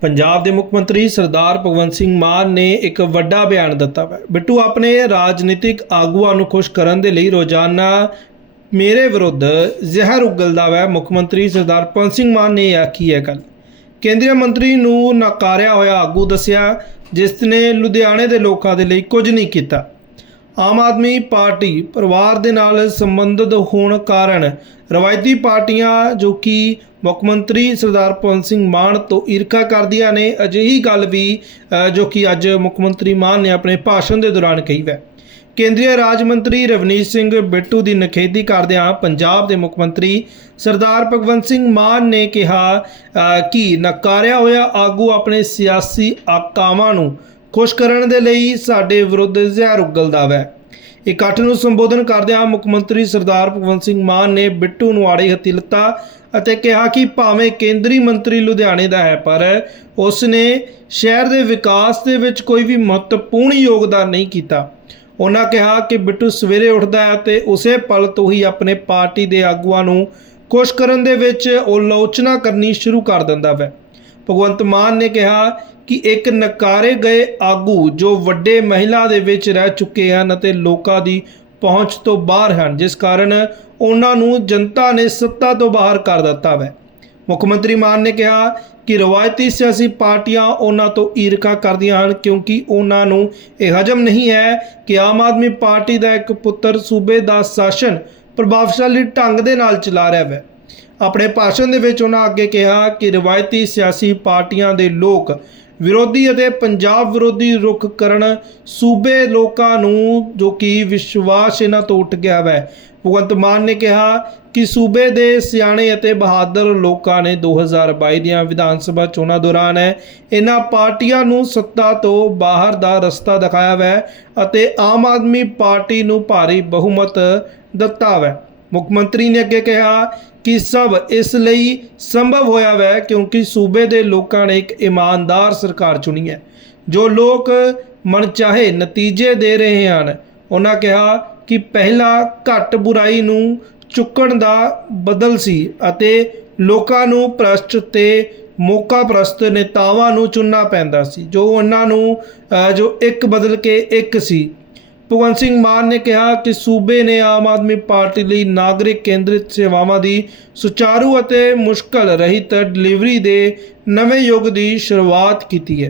ਪੰਜਾਬ ਦੇ ਮੁੱਖ ਮੰਤਰੀ ਸਰਦਾਰ ਭਗਵੰਤ ਸਿੰਘ ਮਾਨ ਨੇ ਇੱਕ ਵੱਡਾ ਬਿਆਨ ਦਿੱਤਾ ਹੈ। ਬਿੱਟੂ, ਆਪਣੇ ਰਾਜਨੀਤਿਕ ਆਗੂਆਂ ਨੂੰ ਖੁਸ਼ ਕਰਨ ਦੇ ਲਈ ਰੋਜ਼ਾਨਾ ਮੇਰੇ ਵਿਰੁੱਧ ਜ਼ਹਿਰ ਉਗਲਦਾ ਹੈ। ਮੁੱਖ ਮੰਤਰੀ ਸਰਦਾਰ ਭਗਵੰਤ ਸਿੰਘ ਮਾਨ ਨੇ ਆਖੀ ਹੈ ਗੱਲ। ਕੇਂਦਰੀ ਮੰਤਰੀ ਨੂੰ ਨਕਾਰਿਆ ਹੋਇਆ ਆਗੂ ਦੱਸਿਆ, ਜਿਸ ਨੇ ਲੁਧਿਆਣੇ ਦੇ ਲੋਕਾਂ ਦੇ ਲਈ ਕੁਝ ਨਹੀਂ ਕੀਤਾ। ਆਮ ਆਦਮੀ ਪਾਰਟੀ ਪਰਿਵਾਰ ਦੇ ਨਾਲ ਸੰਬੰਧਿਤ ਹੋਣ ਕਾਰਨ ਰਵਾਇਤੀ ਪਾਰਟੀਆਂ ਜੋ ਕਿ ਮੁੱਖ ਮੰਤਰੀ ਸਰਦਾਰ ਭਗਵੰਤ ਸਿੰਘ ਮਾਨ ਤੋਂ ਈਰਖਾ ਕਰਦੀਆਂ ਨੇ ਅਜਿਹੀ ਗੱਲ ਵੀ ਜੋ ਕਿ ਅੱਜ ਮੁੱਖ ਮੰਤਰੀ ਮਾਨ ਨੇ ਆਪਣੇ ਭਾਸ਼ਣ ਦੇ ਦੌਰਾਨ ਕਹੀ ਹੈ। ਕੇਂਦਰੀ ਰਾਜ ਮੰਤਰੀ ਰਵਨੀਤ ਸਿੰਘ ਬਿੱਟੂ ਦੀ ਨਖੇਦੀ ਕਰਦਿਆਂ ਪੰਜਾਬ ਦੇ ਮੁੱਖ ਮੰਤਰੀ ਸਰਦਾਰ ਭਗਵੰਤ ਸਿੰਘ ਮਾਨ ਨੇ ਕਿਹਾ ਕਿ ਨਕਾਰਿਆ ਹੋਇਆ ਆਗੂ ਆਪਣੇ ਸਿਆਸੀ ਆਕਾਵਾਂ ਨੂੰ ਖੁਸ਼ ਕਰਨ ਦੇ ਲਈ ਸਾਡੇ ਵਿਰੁੱਧ ਜ਼ਹਿਰ ਉਗਲਦਾ ਹੈ ਇਕੱਠ ਨੂੰ ਸੰਬੋਧਨ ਕਰਦਿਆਂ ਮੁੱਖ ਮੰਤਰੀ ਸਰਦਾਰ ਭਗਵੰਤ ਸਿੰਘ ਮਾਨ ਨੇ ਬਿੱਟੂ ਨੂੰ ਆੜੇ ਹੱਥੀ ਲਿੱਤਾ ਅਤੇ ਕਿਹਾ ਕਿ ਭਾਵੇਂ ਕੇਂਦਰੀ ਮੰਤਰੀ ਲੁਧਿਆਣੇ ਦਾ ਹੈ, ਪਰ ਉਸ ਨੇ ਸ਼ਹਿਰ ਦੇ ਵਿਕਾਸ ਦੇ ਵਿੱਚ ਕੋਈ ਵੀ ਮਹੱਤਵਪੂਰਨ ਯੋਗਦਾਨ ਨਹੀਂ ਕੀਤਾ। ਉਹਨਾਂ ਕਿਹਾ ਕਿ ਬਿੱਟੂ ਸਵੇਰੇ ਉੱਠਦਾ ਹੈ ਤੇ ਉਸੇ ਪਲ ਤੋਂ ਹੀ ਆਪਣੇ ਪਾਰਟੀ ਦੇ ਆਗੂਆਂ ਨੂੰ ਖੁਸ਼ ਕਰਨ ਦੇ ਵਿੱਚ ਆਲੋਚਨਾ ਕਰਨੀ ਸ਼ੁਰੂ ਕਰ ਦਿੰਦਾ ਹੈ। ਭਗਵੰਤ ਮਾਨ ਨੇ ਕਿਹਾ ਕਿ ਇੱਕ ਨਕਾਰੇ ਗਏ ਆਗੂ ਜੋ ਵੱਡੇ ਮਹਿਲਾ ਦੇ ਵਿੱਚ ਰਹਿ ਚੁੱਕੇ ਹਨ ਅਤੇ ਲੋਕਾਂ ਦੀ ਪਹੁੰਚ ਤੋਂ ਬਾਹਰ ਹਨ, ਜਿਸ ਕਾਰਨ ਉਹਨਾਂ ਨੂੰ ਜਨਤਾ ਨੇ ਸੱਤਾ ਤੋਂ ਬਾਹਰ ਕਰ ਦਿੱਤਾ ਹੈ ਮੁੱਖ ਮੰਤਰੀ ਮਾਨ ਨੇ ਕਿਹਾ ਕਿ ਰਵਾਇਤੀ ਸਿਆਸੀ ਪਾਰਟੀਆਂ ਉਹਨਾਂ ਤੋਂ ਈਰਖਾ ਕਰਦੀਆਂ ਹਨ, ਕਿਉਂਕਿ ਉਹਨਾਂ ਨੂੰ ਇਹ ਹਜਮ ਨਹੀਂ ਹੈ ਕਿ ਆਮ ਆਦਮੀ ਪਾਰਟੀ ਦਾ ਇੱਕ ਪੁੱਤਰ ਸੂਬੇ ਦਾ ਸ਼ਾਸਨ ਪ੍ਰਭਾਵਸ਼ਾਲੀ ਢੰਗ ਦੇ ਨਾਲ ਚਲਾ ਰਿਹਾ ਹੈ ਆਪਣੇ ਭਾਸ਼ਣ ਦੇ ਵਿੱਚ ਉਹਨਾਂ ਅੱਗੇ ਕਿਹਾ ਕਿ ਰਵਾਇਤੀ ਸਿਆਸੀ ਪਾਰਟੀਆਂ ਦੇ ਲੋਕ ਵਿਰੋਧੀ ਅਤੇ ਪੰਜਾਬ ਵਿਰੋਧੀ ਰੁਖ ਕਰਨ ਸੂਬੇ ਲੋਕਾਂ ਨੂੰ ਜੋ ਕਿ ਵਿਸ਼ਵਾਸ ਇਹਨਾਂ ਤੋਂ ਉੱਠ ਗਿਆ ਹੈ ਭਗਵੰਤ ਮਾਨ ਨੇ ਕਿਹਾ ਕਿ ਸੂਬੇ ਦੇ ਸਿਆਣੇ ਅਤੇ ਬਹਾਦਰ ਲੋਕਾਂ ਨੇ 2022 ਦੀਆਂ ਵਿਧਾਨ ਸਭਾ ਚੋਣਾਂ ਦੌਰਾਨ ਹੈ ਇਹਨਾਂ ਪਾਰਟੀਆਂ ਨੂੰ ਸੱਤਾ ਤੋਂ ਬਾਹਰ ਦਾ ਰਸਤਾ ਦਿਖਾਇਆ ਹੈ ਅਤੇ ਆਮ ਆਦਮੀ ਪਾਰਟੀ ਨੂੰ ਭਾਰੀ ਬਹੁਮਤ ਦਿੱਤਾ ਹੈ ਮੁੱਖ ਮੰਤਰੀ ਨੇ ਅੱਗੇ ਕਿਹਾ ਕਿ ਸਭ ਇਸ ਲਈ ਸੰਭਵ ਹੋਇਆ ਹੈ ਕਿਉਂਕਿ ਸੂਬੇ ਦੇ ਲੋਕਾਂ ਨੇ ਇੱਕ ਇਮਾਨਦਾਰ ਸਰਕਾਰ ਚੁਣੀ ਹੈ। ਜੋ ਲੋਕ ਮਨਚਾਹੇ ਨਤੀਜੇ ਦੇ ਰਹੇ ਹਨ, ਉਹਨਾਂ ਕਿਹਾ ਕਿ ਪਹਿਲਾ ਘੱਟ ਬੁਰਾਈ ਨੂੰ ਚੁੱਕਣ ਦਾ ਬਦਲ ਸੀ ਅਤੇ ਲੋਕਾਂ ਨੂੰ ਭ੍ਰਸ਼ਟ ਤੇ ਮੌਕਾ ਪ੍ਰਸਤ ਨੇਤਾਵਾਂ ਨੂੰ ਚੁਣਨਾ ਪੈਂਦਾ ਸੀ। ਜੋ ਉਹਨਾਂ ਨੂੰ ਜੋ ਇੱਕ ਬਦਲ ਕੇ ਇੱਕ ਸੀ। ਭਗਵੰਤ ਸਿੰਘ ਮਾਨ ਨੇ ਕਿਹਾ ਕਿ ਸੂਬੇ ਨੇ ਆਮ ਆਦਮੀ ਪਾਰਟੀ ਲਈ ਨਾਗਰਿਕ ਕੇਂਦਰਿਤ ਸੇਵਾਵਾਂ ਦੀ ਸੁਚਾਰੂ ਅਤੇ ਮੁਸ਼ਕਲ ਰਹਿਤ ਡਿਲੀਵਰੀ ਦੇ ਨਵੇਂ ਯੁੱਗ ਦੀ ਸ਼ੁਰੂਆਤ ਕੀਤੀ ਹੈ।